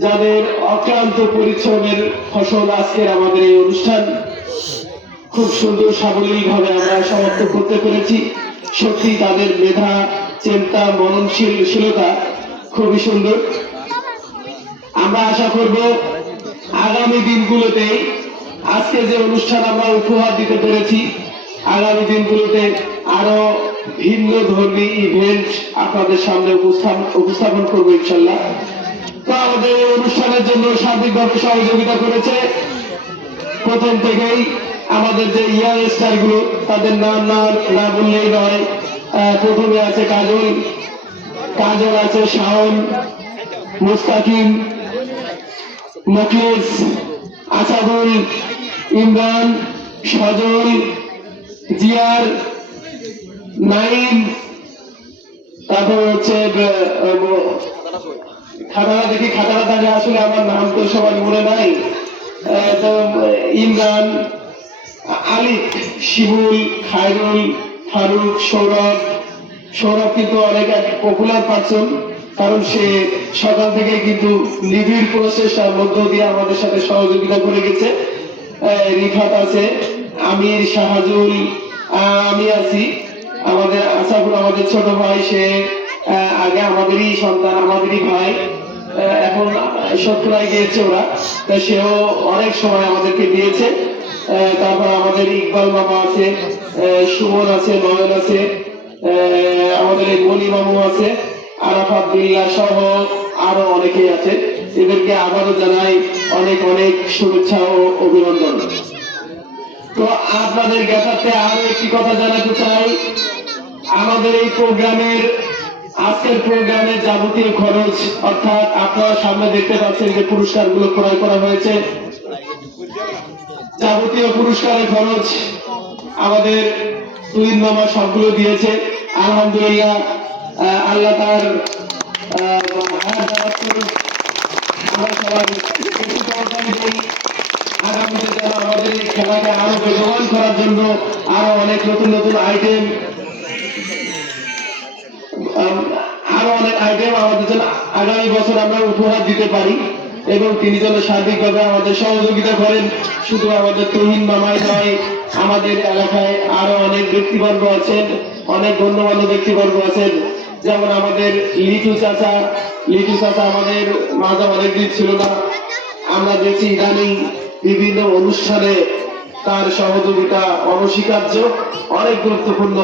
যাদের অক্লান্ত পরিশ্রমের ফসল আজকের আমাদের এই অনুষ্ঠান খুব সুন্দর সাবলীলভাবে আমরা সমাপ্ত করতে পেরেছি। সত্যি তাদের মেধা, চিন্তা, মননশীলতা খুবই সুন্দর। আমরা আশা করব আগামী দিনগুলোতে আজকে যে অনুষ্ঠান আমরা উপহার দিতে পেরেছি, আগামী দিনগুলোতে আরো ভিন্ন ধর্মী ইভেন্ট আপনাদের সামনে উপস্থাপন করবো ইনশাল্লাহ। তো আমাদের এই অনুষ্ঠানের জন্য সার্বিকভাবে সহযোগিতা করেছে প্রথম থেকেই আমাদের যে ইয়াং স্টার গুলো, তাদের নাম না বললেই নয়। প্রথমে আছে কাজল আছে, শাওন, মুস্তাকিম, মুখলেস, আসাদুল, ইমরান, সজল, জিয়ার, নাইম, তারপর হচ্ছে খাতারা থাকে, আসলে আমার নাম তো সবাই মনে নাই। ইমরান, আলিফ, শিবুল, খায়রুল, ফারুক, সৌরভ কিন্তু অনেক পপুলার পারসন, কারণ সে সকাল থেকে কিন্তু নিবিড় প্রচেষ্টার মধ্য দিয়ে আমাদের সাথে সহযোগিতা করে গেছে। রিফাত আছে, আমির, শাহাজুল, আমি আছি, আমাদের আসাফুল আমাদের ছোট ভাই, সে আগে আমাদেরই সন্তান, আমাদেরই ভাই, এখন শত্রুরাই গিয়েছে ওরা, তা সেও অনেক সময় আমাদেরকে দিয়েছে। তারপর আমাদের ইকবাল মামা আছে, সুমন আছে, নয়ন আছে, আমাদের মনি মামু আছে, আরাফাত বিল্লাহ সহ আরো অনেকেই আছে। এদেরকে আবারও জানাই অনেক অনেক শুভেচ্ছা ও অভিনন্দন। তো আপনাদের জ্ঞাতার্থে আরো একটি কথা জানাতে চাই, আমাদের এই আজকের প্রোগ্রামের যাবতীয় খরচ, অর্থাৎ আপনারা সামনে দেখতে পাচ্ছেন যে পুরস্কারগুলো ক্রয় করা হয়েছে, যাবতীয় পুরস্কারের খরচ আমাদের তুহিন মামা সবগুলো দিয়েছে। আলহামদুলিল্লাহ, আল্লাহ তার আমরা সবাই আগামীতে যারা আমাদের এই খেলাকে আরো বেগবান করার জন্য আরো অনেক নতুন নতুন আইটেম আমাদের জন্য আগামী বছর আমরা উপহার দিতে পারি, এবং তিনি যেন সার্বিকভাবে আমাদের সহযোগিতা করেন। শুধু আমাদের তুহিন মামাই নয়, আমাদের এলাকায় আরো অনেক ব্যক্তিবর্গ আছেন, অনেক গণ্যমান্য ব্যক্তিবর্গ আছেন, যেমন আমাদের লিটু চাচা আমাদের মাঝে অনেকদিন ছিল না, আমরা দেখছি ইদানিং বিভিন্ন অনুষ্ঠানে তার সহযোগিতা অনস্বীকার্য, অনেক গুরুত্বপূর্ণ।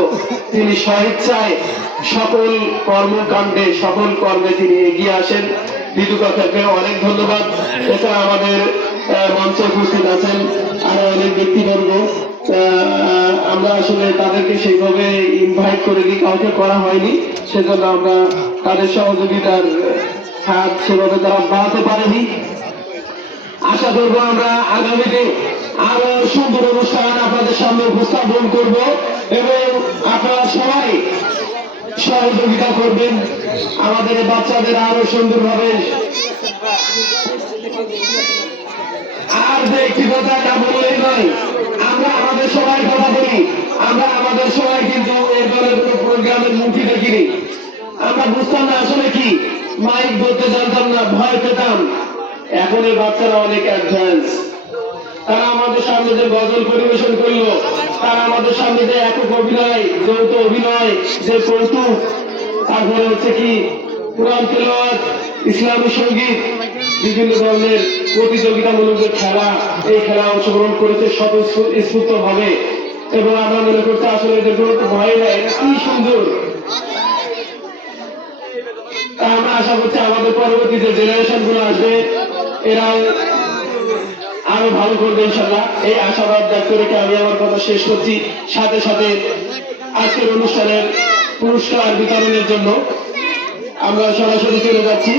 তিনি স্বেচ্ছায় সকল কর্মে তিনি এগিয়ে আসেন। লিটু কাকাকে অনেক ধন্যবাদ। এছাড়া আমাদের মঞ্চে উপস্থিত আছেন আরো অনেক ব্যক্তিবর্গ, আমরা আসলে তাদেরকে সেইভাবে ইনভাইট করে দিই, কাউকে করা হয়নি, সেজন্য আমরা তাদের সহযোগিতার হাত সেভাবে তারা বাড়াতে পারেনি। আশা করবো আমরা আগামীতে আরো সুন্দর অনুষ্ঠান আপনাদের সামনে উপস্থাপন করব, এবং আপনারা সবাই সহযোগিতা করবেন আমাদের বাচ্চাদের আরো সুন্দরভাবে। আর যে একটি কথা না বললেই নয়, আমরা আমাদের সবাই কথা বলি, আমরা আমাদের সবাই কিন্তু এই ধরনের কোনো প্রোগ্রামের মুখী দেখিনি। আমরা বুঝতাম না আসলে কি, মাইক ধরতে জানতাম না, ভয় পেতাম। এখন এই বাচ্চারা অনেক অ্যাডভান্স, তারা আমাদের সামনে যে গজল পরিবেশন করলো, তারা আমাদের সামনে যে একক অভিনয়, যৌথ অভিনয়, যে কৌতুক, তারপরে হচ্ছে কি কোরআন তেলাওয়াত, ইসলামী সঙ্গীত, বিভিন্ন ধরনের প্রতিযোগিতামূলক যে খেলা, এই খেলা অংশগ্রহণ করেছে স্বতঃস্ফূর্ত ভাবে, এবং আমরা মনে করছি আসলে এদের কোনো ভয় নাই, এটা কি সুন্দর। আমরা আশা করছি আমাদের পরবর্তী যে জেনারেশন গুলো আসবে, এরাও আরো ভালো করবে ইনশাল্লাহ। এই আশাবাদ ব্যক্ত রেখে আমি আমার কথা শেষ করছি। সাথে সাথে আজকের অনুষ্ঠানের পুরস্কার বিতরণের জন্য আমরা সরাসরি চলে যাচ্ছি।